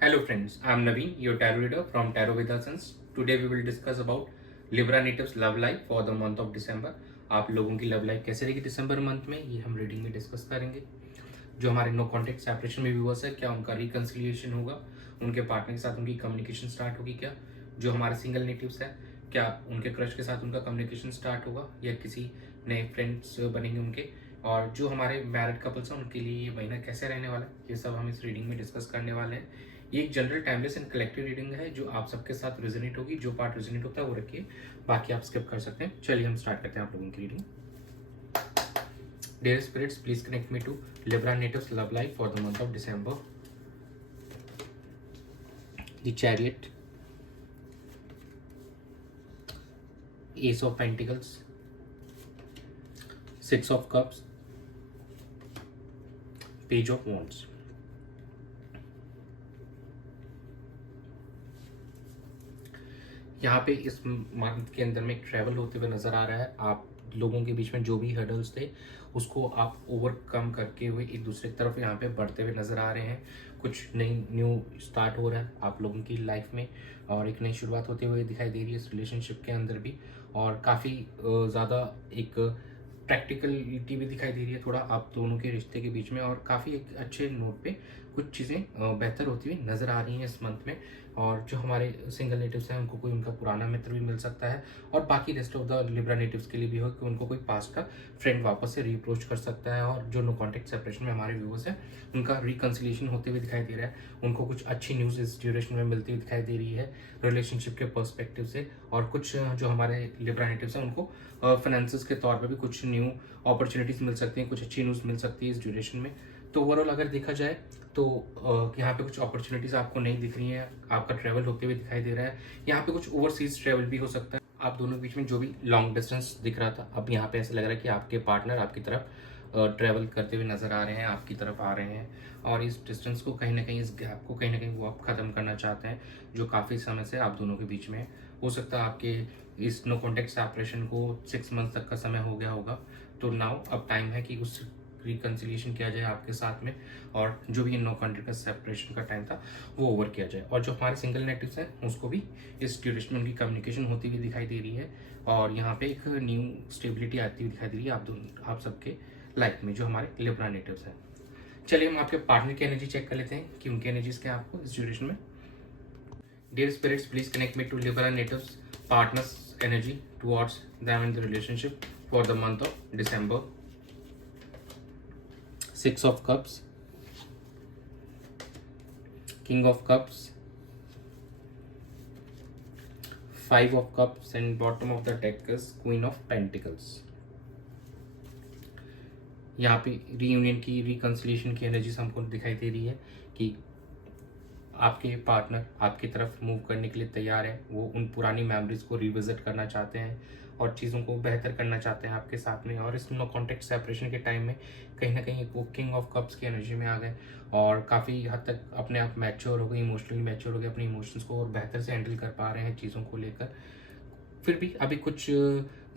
Hello friends, I am Naveen, your tarot reader from Tarot with Ascens. Today we will discuss about Libra natives love life for the month of December. आप लोगों की love life कैसे रहेगी दिसंबर month में, ये हम reading में discuss करेंगे। जो हमारे नो कॉन्टेक्ट सेपरेशन में व्यूअर्स है, क्या उनका रिकंसिलिएशन होगा, उनके पार्टनर के साथ उनकी कम्युनिकेशन स्टार्ट होगी क्या? जो हमारे सिंगल नेटिव्स है, क्या उनके क्रश के साथ उनका कम्युनिकेशन स्टार्ट होगा या किसी नए फ्रेंड्स बनेंगे उनके? और जो हमारे मैरिड कपल्स हैं उनके लिए ये महीना कैसे रहने वाला है, ये सब हम इस रीडिंग में डिस्कस करने वाले हैं। ये एक general timeless and collective reading है जो आप सबके साथ रेजोनेट होगी। जो पार्ट रेजोनेट होता है वो रखिए, बाकी आप स्किप कर सकते हैं। चलिए हम स्टार्ट करते हैं आप लोगों की reading. Dear spirits, please connect me to Libra natives love life for the month of December. The Chariot, Ace of Pentacles, Six of Cups, Page of Wands. यहाँ पे इस मंथ के अंदर में एक ट्रैवल होते हुए नज़र आ रहा है। आप लोगों के बीच में जो भी हर्डल्स थे उसको आप ओवरकम करके हुए एक दूसरे की तरफ यहाँ पे बढ़ते हुए नज़र आ रहे हैं। कुछ नई न्यू स्टार्ट हो रहा है आप लोगों की लाइफ में और एक नई शुरुआत होते हुए दिखाई दे रही है इस रिलेशनशिप के अंदर भी। और काफ़ी ज़्यादा एक प्रैक्टिकलिटी भी दिखाई दे रही है थोड़ा आप दोनों के रिश्ते के बीच में, और काफ़ी एक अच्छे नोट पे कुछ चीज़ें बेहतर होती हुई नज़र आ रही हैं इस मंथ में। और जो हमारे सिंगल नेटिव्स हैं उनको कोई उनका पुराना मित्र भी मिल सकता है, और बाकी rest of the Libra natives के लिए भी हो कि उनको कोई पास्ट का फ्रेंड वापस से रीअप्रोच कर सकता है। और जो नो कॉन्टेक्ट सेपरेशन में हमारे व्यूअर्स हैं उनका रिकन्सिलिएशन होते हुए दिखाई दे रहा है। उनको कुछ अच्छी न्यूज़ इस ड्यूरेशन में मिलती हुई दिखाई दे रही है रिलेशनशिप के पर्सपेक्टिव से। और कुछ जो हमारे लिब्रा नेटिव्स हैं उनको फाइनेंसिस के तौर पर भी कुछ न्यू अपॉर्चुनिटीज़ मिल सकती हैं, कुछ अच्छी न्यूज़ मिल सकती है इस ड्यूरेशन में। तो ओवरऑल अगर देखा जाए तो यहाँ पे कुछ अपॉर्चुनिटीज़ आपको नहीं दिख रही हैं, आपका ट्रैवल होते हुए दिखाई दे रहा है। यहाँ पे कुछ ओवरसीज ट्रैवल भी हो सकता है। आप दोनों के बीच में जो भी लॉन्ग डिस्टेंस दिख रहा था, अब यहाँ पे ऐसा लग रहा है कि आपके पार्टनर आपकी तरफ ट्रैवल करते हुए नज़र आ रहे हैं, आपकी तरफ आ रहे हैं। और इस डिस्टेंस को कहीं ना कहीं, इस गैप को कहीं ना कहीं वो आप ख़त्म करना चाहते हैं जो काफ़ी समय से आप दोनों के बीच में है। हो सकता है आपके इस नो कॉन्टेक्ट सेपरेशन को 6 मंथ तक का समय हो गया होगा। तो नाउ अब टाइम है कि उस रिकन्सिलिएशन किया जाए आपके साथ में, और जो भी नो कॉन्टेक्ट का सेपरेशन का टाइम था वो ओवर किया जाए। और जो हमारे सिंगल नेटिव्स हैं उसको भी इस ड्यूरेशन में उनकी कम्युनिकेशन होती हुई दिखाई दे रही है। और यहाँ पे एक न्यू स्टेबिलिटी आती हुई दिखाई दे रही है आप सबके लाइफ में जो हमारे लिब्रा नेटिव्स हैं। चलिए हम आपके पार्टनर की एनर्जी चेक कर लेते हैं कि उनकी एनर्जीज क्या है आपको इस ड्यूरेशन में। Dear spirits, please connect me to Libra natives partners energy towards them in the relationship for the month of December. Six of Cups, King of Cups, Five of Cups, and bottom of the deck is Queen of Pentacles. यहाँ पे reunion की, reconciliation की energies हमको दिखाई दे रही है कि आपके पार्टनर आपकी तरफ मूव करने के लिए तैयार है। वो उन पुरानी मेमोरीज को रिविजिट करना चाहते हैं और चीज़ों को बेहतर करना चाहते हैं आपके साथ में। और इस नो कॉन्टेक्ट सेपरेशन के टाइम में कहीं ना कहीं वो किंग ऑफ कप्स की एनर्जी में आ गए और काफ़ी हद तक अपने आप मैच्योर हो गए, इमोशनली मैच्योर हो गए अपने इमोशंस को, और बेहतर से हैंडल कर पा रहे हैं चीज़ों को लेकर। फिर भी अभी कुछ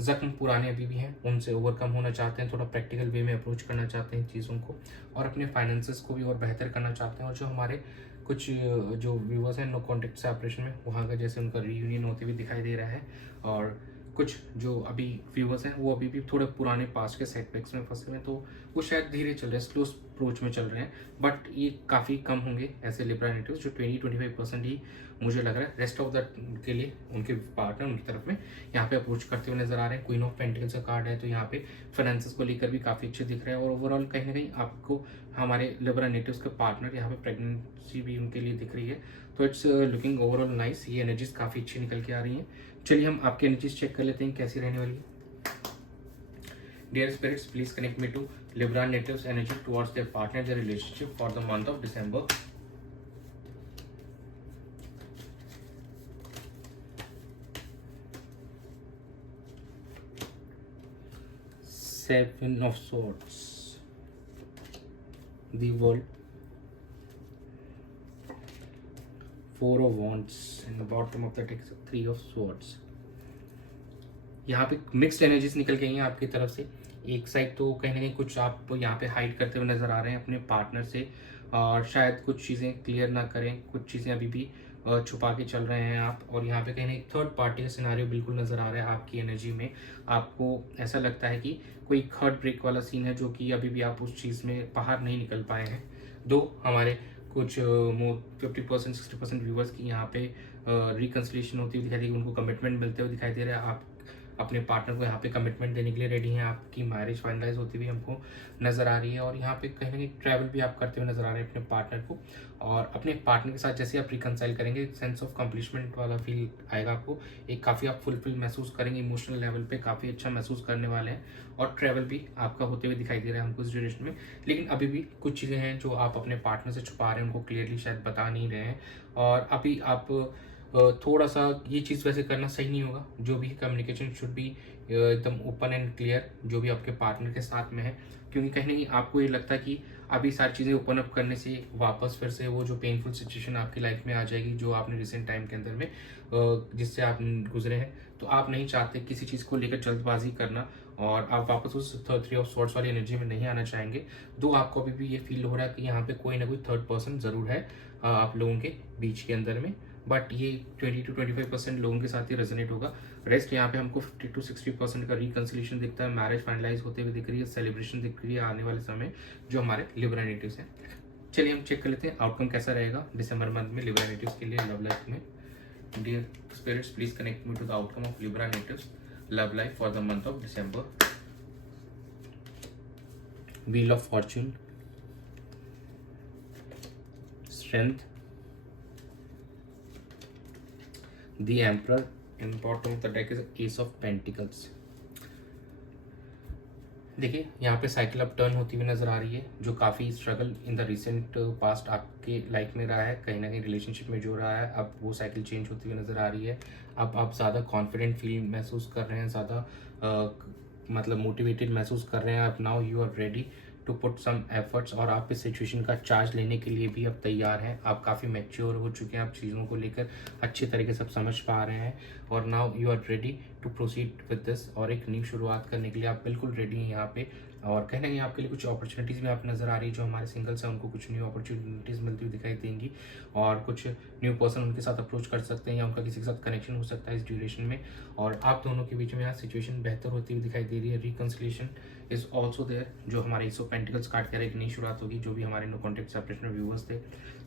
जख्म पुराने अभी भी हैं, उनसे ओवरकम होना चाहते हैं, थोड़ा प्रैक्टिकल वे में अप्रोच करना चाहते हैं चीज़ों को, और अपने फाइनेंसेस को भी और बेहतर करना चाहते हैं। और जो हमारे कुछ जो व्यूवर्स हैं नो कॉन्टेक्ट सेपरेशन में, वहाँ का जैसे उनका रीयूनियन होते हुए दिखाई दे रहा है। और कुछ जो अभी व्यूवर्स हैं वो अभी भी थोड़े पुराने पास्ट के सेटबैक्स में फंसे हुए हैं, तो वो शायद धीरे चल रहे हैं, स्लो अप्रोच में चल रहे हैं। बट ये काफ़ी कम होंगे ऐसे लिब्रा नेटिव्स, जो 20-25% ही मुझे लग रहा है रेस्ट ऑफ द के लिए उनके पार्टनर उनकी तरफ में यहाँ पे अप्रोच करते हुए नजर आ रहे हैं। क्वीन ऑफ पेंटिकल्स का कार्ड है, तो यहाँ पे फाइनेंसेस को लेकर भी काफ़ी अच्छे दिख रहे हैं। और ओवरऑल कहीं ना कहीं आपको हमारे लिब्रा नेटिव्स के पार्टनर यहाँ पे प्रेगनेंसी भी उनके लिए दिख रही है। तो इट्स लुकिंग ओवरऑल नाइस, ये एनर्जीज काफ़ी अच्छी निकल के आ रही हैं। चलिए हम आपकी एनर्जीज चेक कर लेते हैं कैसी रहने वाली है। Dear spirits, please connect me to Libra natives energy towards their partner the relationship for the month of December. Seven of Swords, the World, Four of Wands, and the bottom of the deck is Three of Swords. यहाँ पे mixed energies निकल के आई हैं आपकी तरफ से। एक side तो कहीं ना कहीं कुछ आप यहाँ पे हाइड करते हुए नजर आ रहे हैं अपने पार्टनर से, और शायद कुछ चीज़ें क्लियर ना करें, कुछ चीज़ें अभी भी छुपा के चल रहे हैं आप। और यहाँ पे कहीं ना थर्ड पार्टी का सिनारियो बिल्कुल नज़र आ रहा है आपकी एनर्जी में। आपको ऐसा लगता है कि कोई हार्ट ब्रेक वाला सीन है, जो कि अभी भी आप उस चीज़ में बाहर नहीं निकल पाए हैं। दो हमारे कुछ मोर 50% 60% व्यूवर्स की यहाँ पे रिकन्सिलेशन होती हुई दिखाई देगी, उनको कमिटमेंट मिलते हुए दिखाई दे रहा है। आप अपने पार्टनर को यहाँ पे कमिटमेंट देने के लिए रेडी हैं, आपकी मैरिज फाइनलाइज होती हुई हमको नज़र आ रही है। और यहाँ पे कहीं ना कहीं ट्रैवल भी आप करते हुए नज़र आ रहे हैं अपने पार्टनर को। और अपने पार्टनर के साथ जैसे आप रिकनसाइल करेंगे, सेंस ऑफ कंप्लीशमेंट वाला फील आएगा आपको, एक काफ़ी आप फुलफिल महसूस करेंगे, इमोशनल लेवल पे काफ़ी अच्छा महसूस करने वाले हैं। और ट्रैवल भी आपका होते हुए दिखाई दे रहा है हमको इस ड्यूरेशन में। लेकिन अभी भी कुछ चीज़ें हैं जो आप अपने पार्टनर से छुपा रहे हैं, उनको क्लियरली शायद बता नहीं रहे हैं। और अभी आप थोड़ा सा ये चीज़ वैसे करना सही नहीं होगा। जो भी कम्युनिकेशन शुड बी एकदम ओपन एंड क्लियर, जो भी आपके पार्टनर के साथ में है। क्योंकि कहीं ना कहीं आपको ये लगता है कि अभी सारी चीज़ें ओपन अप करने से वापस फिर से वो जो पेनफुल सिचुएशन आपकी लाइफ में आ जाएगी, जो आपने रिसेंट टाइम के अंदर में जिससे आप गुजरे हैं। तो आप नहीं चाहते किसी चीज़ को लेकर जल्दबाजी करना, और आप वापस उस थ्री ऑफ सॉर्ड्स वाली एनर्जी में नहीं आना चाहेंगे। दो आपको अभी भी ये फील हो रहा है कि यहाँ पे कोई ना कोई थर्ड पर्सन ज़रूर है आप लोगों के बीच के अंदर में। बट ये 20 to 25% लोगों के साथ ही रेजोनेट होगा। रेस्ट यहाँ पे हमको 50 to 60% का रिकन्सिलेशन दिखता है, मैरिज फाइनलाइज होते हुए दिख रही है, सेलिब्रेशन दिख रही है आने वाले समय जो हमारे लिब्रा नेटिव्स हैं। चलिए हम चेक कर लेते हैं आउटकम कैसा रहेगा दिसंबर मंथ में लिब्रा नेटिव्स के लिए लव लाइफ में। Dear spirits, please connect me to the outcome of Libra natives love life for the month of December. Wheel of fortune, strength, The Emperor, and bottom of the deck is Ace of Pentacles। देखिए यहाँ पे cycle up turn होती हुई नजर आ रही है, जो काफ़ी struggle in the recent past आपके लाइफ में रहा है, कहीं ना कहीं रिलेशनशिप में जो रहा है, अब वो साइकिल चेंज होती हुई नजर आ रही है। अब आप ज़्यादा कॉन्फिडेंट फील महसूस कर रहे हैं, ज़्यादा मतलब मोटिवेटेड महसूस कर रहे हैं। अब now you are ready to put some efforts, और आप इस सिचुएशन का चार्ज लेने के लिए भी अब तैयार हैं। आप काफ़ी मैच्योर हो चुके हैं, आप चीज़ों को लेकर अच्छे तरीके से समझ पा रहे हैं। और now you are ready to proceed with this, और एक न्यू शुरुआत करने के लिए आप बिल्कुल रेडी हैं यहाँ पे। और कहीं ना कहीं आपके लिए कुछ अपॉर्चुनिटीज़ भी आप नज़र आ रही है, जो हमारे सिंगल्स हैं उनको कुछ न्यू अपॉर्चुनिटीज़ मिलती हुई दिखाई देंगी, और कुछ न्यू पर्सन उनके साथ अप्रोच कर सकते हैं, या उनका किसी के साथ कनेक्शन हो सकता है इस ड्यूरेशन में। और आप दोनों के बीच में यहाँ सिचुएशन बेहतर होती हुई दिखाई दे रही है। रिकन्सिलेशन इज ऑल्सो देयर, जो हमारे एस ऑफ पेंटिकल्स कार्ड कह रहे एक नई शुरुआत होगी। जो भी हमारे नो कॉन्टेक्ट सेपरेशन व्यूवर्स थे,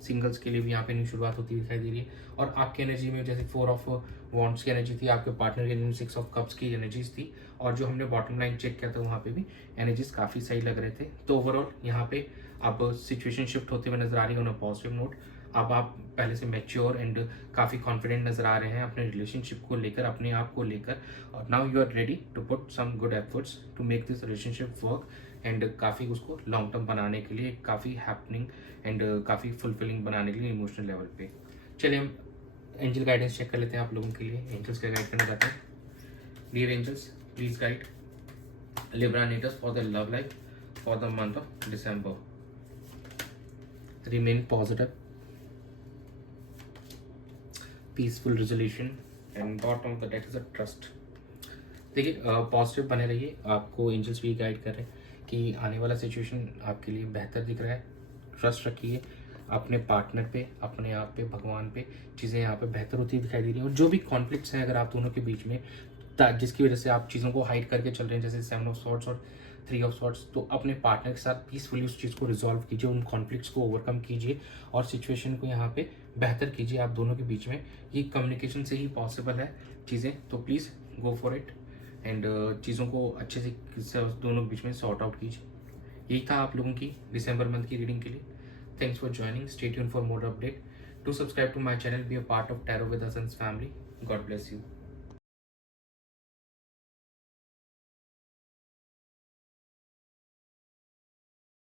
सिंगल्स के लिए भी यहाँ पे न्यू शुरुआत होती हुई दिखाई दे रही है। और आपकी एनर्जी में जैसे 4 ऑफ वॉन्ड्स की एनर्जी थी, आपके पार्टनर की 6 ऑफ कप्स की एनर्जीज थी, और जो हमने बॉटम लाइन चेक किया था वहाँ पे भी एनर्जीज काफ़ी सही लग रहे थे। तो ओवरऑल यहाँ पे अब सिचुएशन शिफ्ट होते हुए नजर आ रही है ऑन अ पॉजिटिव नोट। अब आप पहले से मैच्योर एंड काफ़ी कॉन्फिडेंट नजर आ रहे हैं अपने रिलेशनशिप को लेकर, अपने आप को लेकर। और now you are ready to put some good efforts to make this relationship work, and काफ़ी उसको लॉन्ग टर्म बनाने के लिए, काफ़ी हैपनिंग एंड काफ़ी फुलफिलिंग बनाने के लिए इमोशनल लेवल पे। चलिए हम एंजल गाइडेंस चेक कर लेते हैं आप लोगों के लिए। एंजल्स क्या गाइड करना चाहते हैं। Dear angels, please guide Libra natives for the love life for the month of December. Remain positive, peaceful resolution, and bottom of the deck is a trust. देखिए पॉजिटिव बने रहिए, आपको एंजल्स भी guide कर रहे हैं कि आने वाला सिचुएशन आपके लिए बेहतर दिख रहा है। ट्रस्ट रखिए अपने पार्टनर पे, अपने आप पे, भगवान पे, चीज़ें यहाँ पे बेहतर होती दिखाई दे रही हैं। और जो भी कॉन्फ्लिक्ट्स हैं अगर आप दोनों के बीच में, जिसकी वजह से आप चीज़ों को हाइड करके चल रहे हैं, जैसे 7 ऑफ सॉर्ड्स और 3 ऑफ सॉर्ड्स, तो अपने पार्टनर के साथ पीसफुली उस चीज़ को रिजॉल्व कीजिए, उन कॉन्फ्लिक्ट्स को ओवरकम कीजिए, और सिचुएशन को यहाँ पे बेहतर कीजिए आप दोनों के बीच में। ये कम्युनिकेशन से ही पॉसिबल है चीज़ें, तो please go for it, and चीज़ों को अच्छे से दोनों बीच में सॉर्ट आउट कीजिए। यही था आप लोगों की दिसंबर मंथ की रीडिंग के लिए। Thanks for joining. Stay tuned for more update. Do subscribe to my channel. Be a part of Tarot with Us Sons family. God bless you.